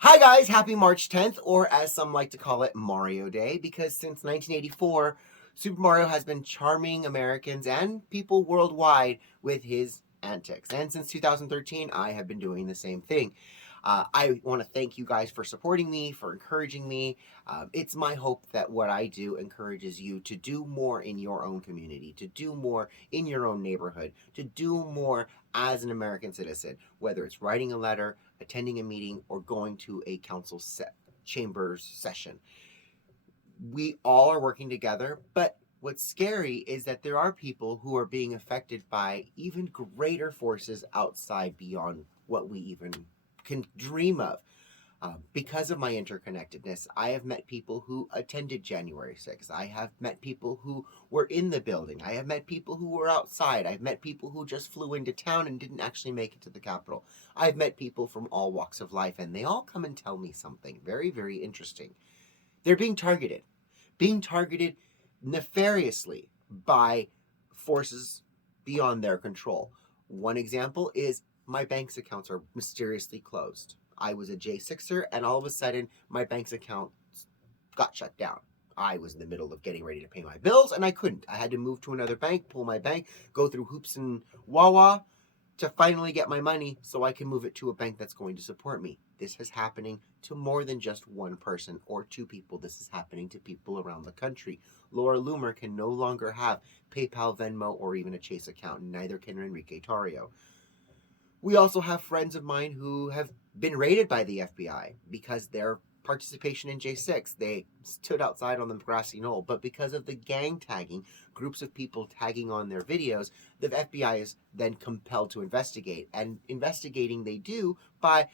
Hi guys, happy March 10th, or as some like to call it, Mario Day, because since 1984, Super Mario has been charming Americans and people worldwide with his antics. And since 2013, I have been doing the same thing. I want to thank you guys for supporting me, for encouraging me. It's my hope that what I do encourages you to do more in your own community, to do more in your own neighborhood, to do more as an American citizen, whether it's writing a letter, attending a meeting, or going to a council chambers session. We all are working together, but what's scary is that there are people who are being affected by even greater forces outside beyond what we even can dream of. Because of my interconnectedness, I have met people who attended January 6th. I have met people who were in the building. I have met people who were outside. I've met people who just flew into town and didn't actually make it to the Capitol. I've met people from all walks of life, and they all come and tell me something very, very interesting. They're being targeted nefariously by forces beyond their control. One example is my bank's accounts are mysteriously closed. I was a J6er, and all of a sudden, my bank's account got shut down. I was in the middle of getting ready to pay my bills, and I couldn't. I had to move to another bank, pull my bank, go through hoops and wah to finally get my money so I can move it to a bank that's going to support me. This is happening to more than just one person or two people. This is happening to people around the country. Laura Loomer can no longer have PayPal, Venmo, or even a Chase account, and neither can Enrique Tarrio. We also have friends of mine who have been raided by the FBI because their participation in J6. They stood outside on the grassy knoll, but because of the gang tagging, groups of people tagging on their videos, the FBI is then compelled to investigate. And investigating they do by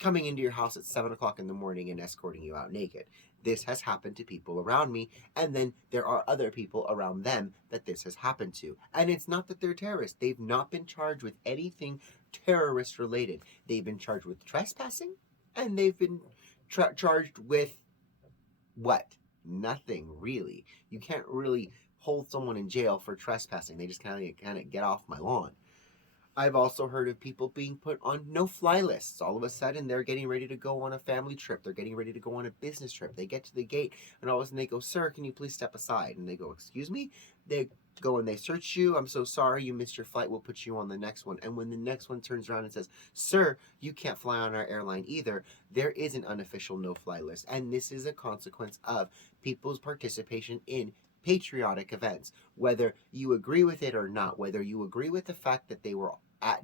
coming into your house at 7 o'clock in the morning and escorting you out naked. This has happened to people around me, and then there are other people around them that this has happened to. And it's not that they're terrorists. They've not been charged with anything terrorist related. They've been charged with trespassing, and they've been charged with what? Nothing, really. You can't really hold someone in jail for trespassing. They just kind of get off my lawn. I've also heard of people being put on no-fly lists. All of a sudden, they're getting ready to go on a family trip. They're getting ready to go on a business trip. They get to the gate, and all of a sudden they go, "Sir, can you please step aside?" And they go, "Excuse me?" They go and they search you. "I'm so sorry, you missed your flight. We'll put you on the next one." And when the next one turns around and says, "Sir, you can't fly on our airline either," there is an unofficial no-fly list. And this is a consequence of people's participation in patriotic events. Whether you agree with it or not, whether you agree with the fact that they were at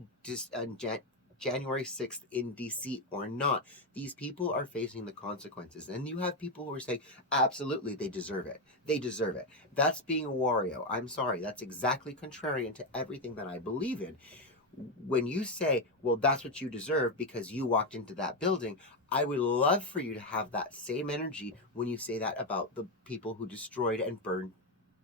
January 6th in DC or not, these people are facing the consequences. And you have people who are saying, absolutely, they deserve it. They deserve it. That's being a Wario. I'm sorry. That's exactly contrarian to everything that I believe in. When you say, well, that's what you deserve because you walked into that building, I would love for you to have that same energy when you say that about the people who destroyed and burned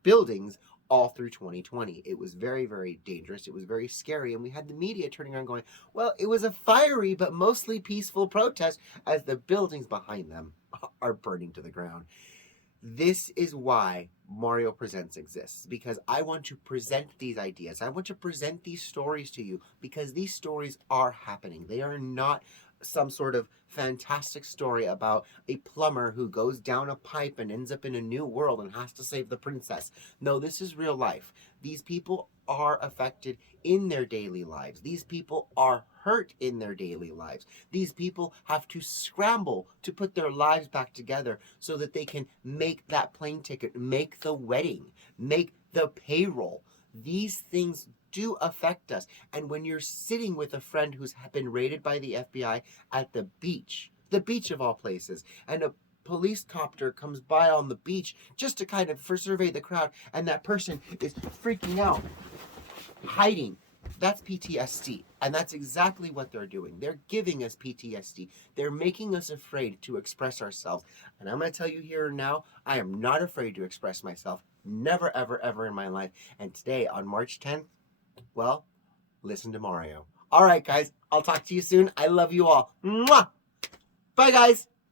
buildings all through 2020. It was very, very dangerous. It was very scary. And we had the media turning around going, well, it was a fiery but mostly peaceful protest as the buildings behind them are burning to the ground. This is why Mario Presents exists, because I want to present these ideas. I want to present these stories to you because these stories are happening. They are not some sort of fantastic story about a plumber who goes down a pipe and ends up in a new world and has to save the princess. No, this is real life. These people are affected in their daily lives. These people are hurt in their daily lives. These people have to scramble to put their lives back together so that they can make that plane ticket, make the wedding, make the payroll. These things do affect us. And when you're sitting with a friend who's been raided by the FBI at the beach of all places, and a police copter comes by on the beach just to kind of survey the crowd, and that person is freaking out, hiding, that's PTSD. And that's exactly what they're doing. They're giving us PTSD. They're making us afraid to express ourselves. And I'm going to tell you here and now, I am not afraid to express myself. Never, ever, ever in my life. And today, on March 10th, well, listen to Mario. All right, guys. I'll talk to you soon. I love you all. Mwah! Bye, guys.